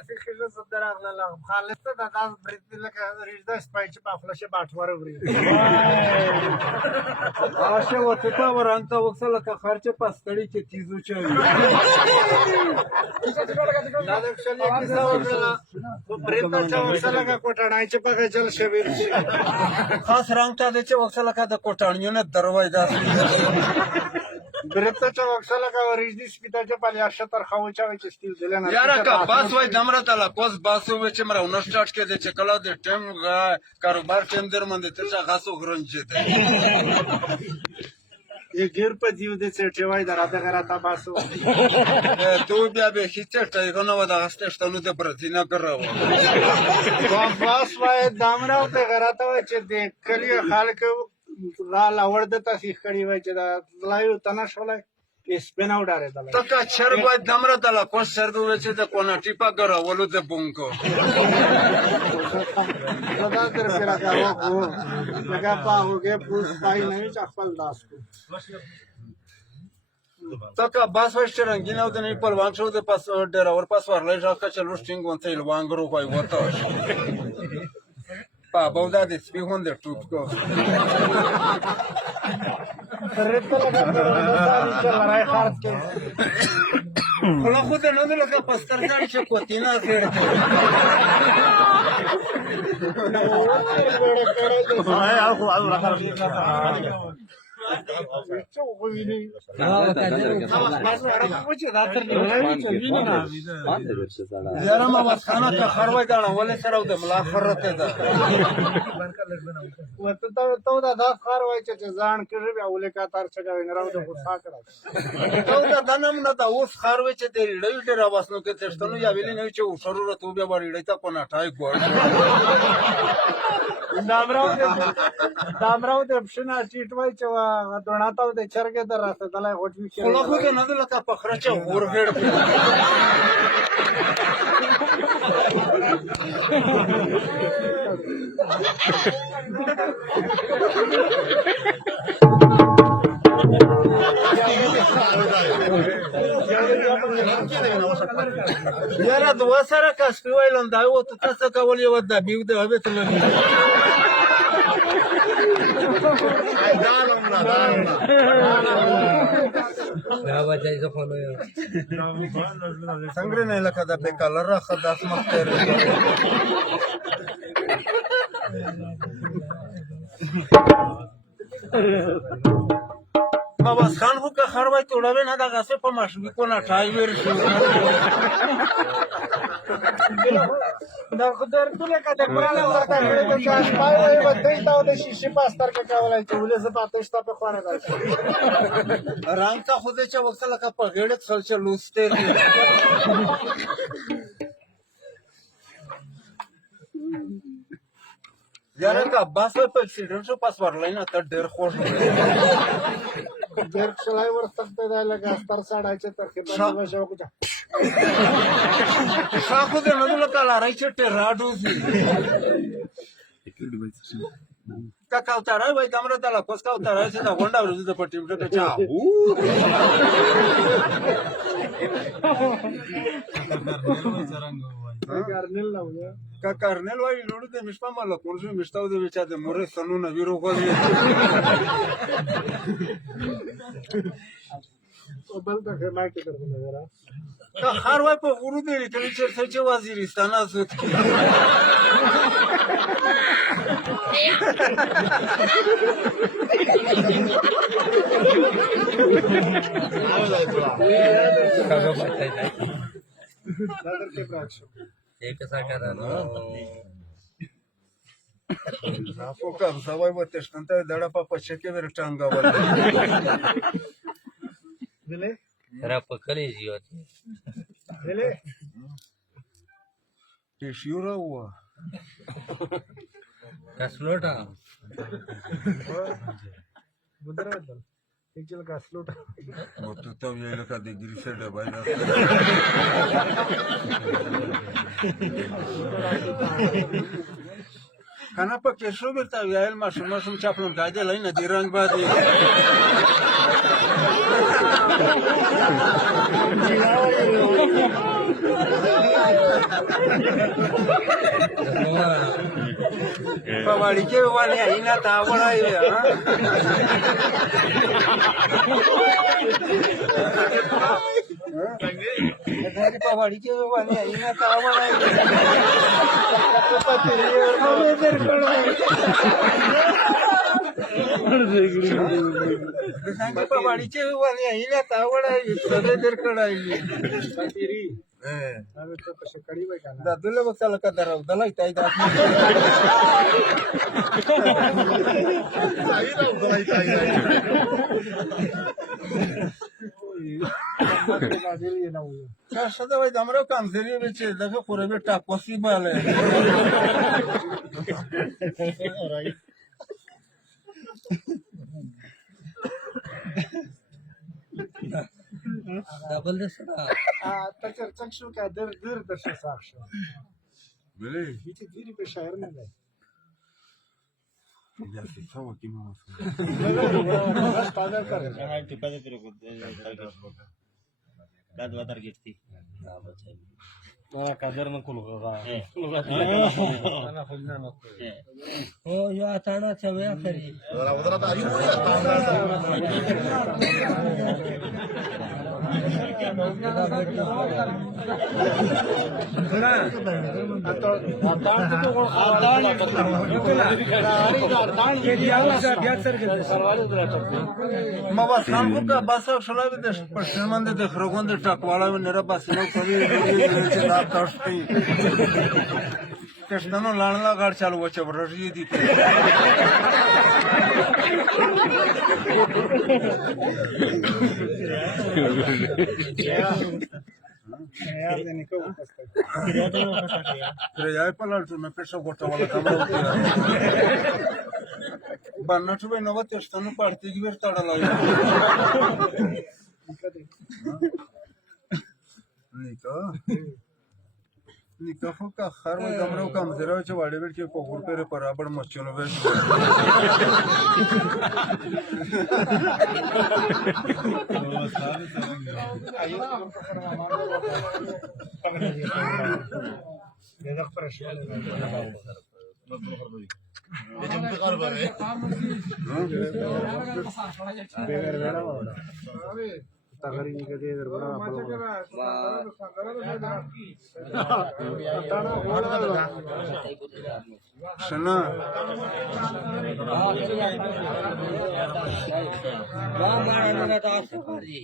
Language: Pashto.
داسې ښځه زه راغلم خالصه د داس برید لکه رژده سپی چې په خپله باټوره وړي Așa o țepa văranta o să la caharce pastării ce tizu ce دا د کښلې کیسه وکړله خو برید ته چا وکړه لکه کوټنی چې پکې چل شوي خاص رنگ تا de ce o să la ca de cotanionă dărvai da برید ته چا وکړه لکه رژدي سپي ته چې په لیاشه ترخه وچوي چې ستیل دلې نه Iar ca bas vai damra ta la cos basu ve ce mra uno ștaș că de ce cala de tem ga carubar tem derman de tășa gaso grânjete یې ګیر په دیو د څټې وای دراته غراته باسو tu bia be hice ta că nu văd asta știu nu de brătina gărău باس وای دامراو ته غراته وای چې د کلی خلک را لاور د تاسې خړی وای چې دا لایو تنه شولای سپین او ډاره دلای ta ca cer vai damra ta la cos cer du ve ce de cona tipa gărău de bunco دا تر پیرا کارو کو لگا پاوګه پوس پای نه چې خپل داس کو ta ca bas vai ce rangine au de nei palvan și de pas de raur pas varlai jaca celor sting un tel wangru vai votaș pa bauda de spi hunde tutko رته لگا ساري چې لړای خرڅ کې خلا خود نه ده لکه پستر ځان چې کوتینا خېړته یاره ما واسخانه که خروای دانه ولی سره او د ملا خرته ده وته ته دا خار وای چې ځان کړی بیا ولې کا تر څنګه وینراو د غوسه کړه ته دا دنم نه دا اوس خروي چې د ریډل ډیر واسنو کې تشتنو یا ویلې نه چې وسرو ته بیا وړي ته کو نه ټای ګور دامراو د پښنا ټیټ وای چې دوناتاو د چرګه در راته دلای غوټوي خلا خود نه ده لکه په خرچه ورغړ یاره دوه سره کسپی ویلم دا و ته تاسو کول یو د بیو د هبه تل څنګه نه لکه دا په کلر راخه د اسمت تر باباس خان خو که خروای توړل نه دا غسه په ماشوي کو نه ټای ور شو دا خدای ټول کده پراله ورته د چاش پای وای وته تا د شیشه پاستر کا کولای چې ولې زه پاتې شته په خوانه درشه رنگ کا خود چې وخت لکه په غړې څل چې لوسته یاره کا باس په اکسیډنټ شو پاس ورلای نه ته ډېر خوښ ډېر چلای ورته دا لګا ستر ساړه چې تر کې باندې وشو کو شاخو دې نه لکه لارای چې ټراډو کا کاوتاره وای دمره د لا کوس کاوتاره چې دا غونډه ورځ د پټیم ته چا ګرنل نو کا کارنل وای لوړو د مشپا مال کورځو مشتاو د بچا د مورې سنونه ویرو غوړي بل ته ما کې درته غره کا هر وای په غورو دی کلی چې وزیرستان ازوت کی Focam, să voi vă teștântă, dar apa pe ce că verteanga vă. Vele? Era pe care ziua. Vele? Ești rău. Ca slota. Budradă. Echil ca slota. Nu tu tău e ca de grise de bai. Kana pa kesho berta yael masum chaplon kaide lai na dirang ba di पवाडीचे वाले आई ना तावड आहे पवाडीचे वाले आई ना तावड आहे पवाडीचे वाले आई ना तावड आहे सगळे जर कडायली दादूला बघ त्याला का दराव त्याला इथं আমরা কামসেরি বেছে দেখো করে বেটা পসিবল डबल दिसत आता चर्चा शो काय दर दर दर्शक साक्ष Böyle हिची दिरी पे शायर नाही जाय जास्त सवा किंवा ताजा कर हो यो आतानाच्या वेळा खरी मग सांगू का बस सला पश्चिम मध्ये देख रोगोंद टाकवाला नेरा बसनो कवी रात असते कृष्णनो लाणला गाड चालू वचे बरजी दी यार देने को तर याय पलाडतो ना पेशा गोटावाला कामरा बन्नाट बे नवा तेस्तानु पाडते की बेर ताडा लावला निका फुका खर में गमरो काम जरा चे वाडे बेट के कोकुर पे बराबर मचलो बे तगरी निकते इधर बड़ा शना भारी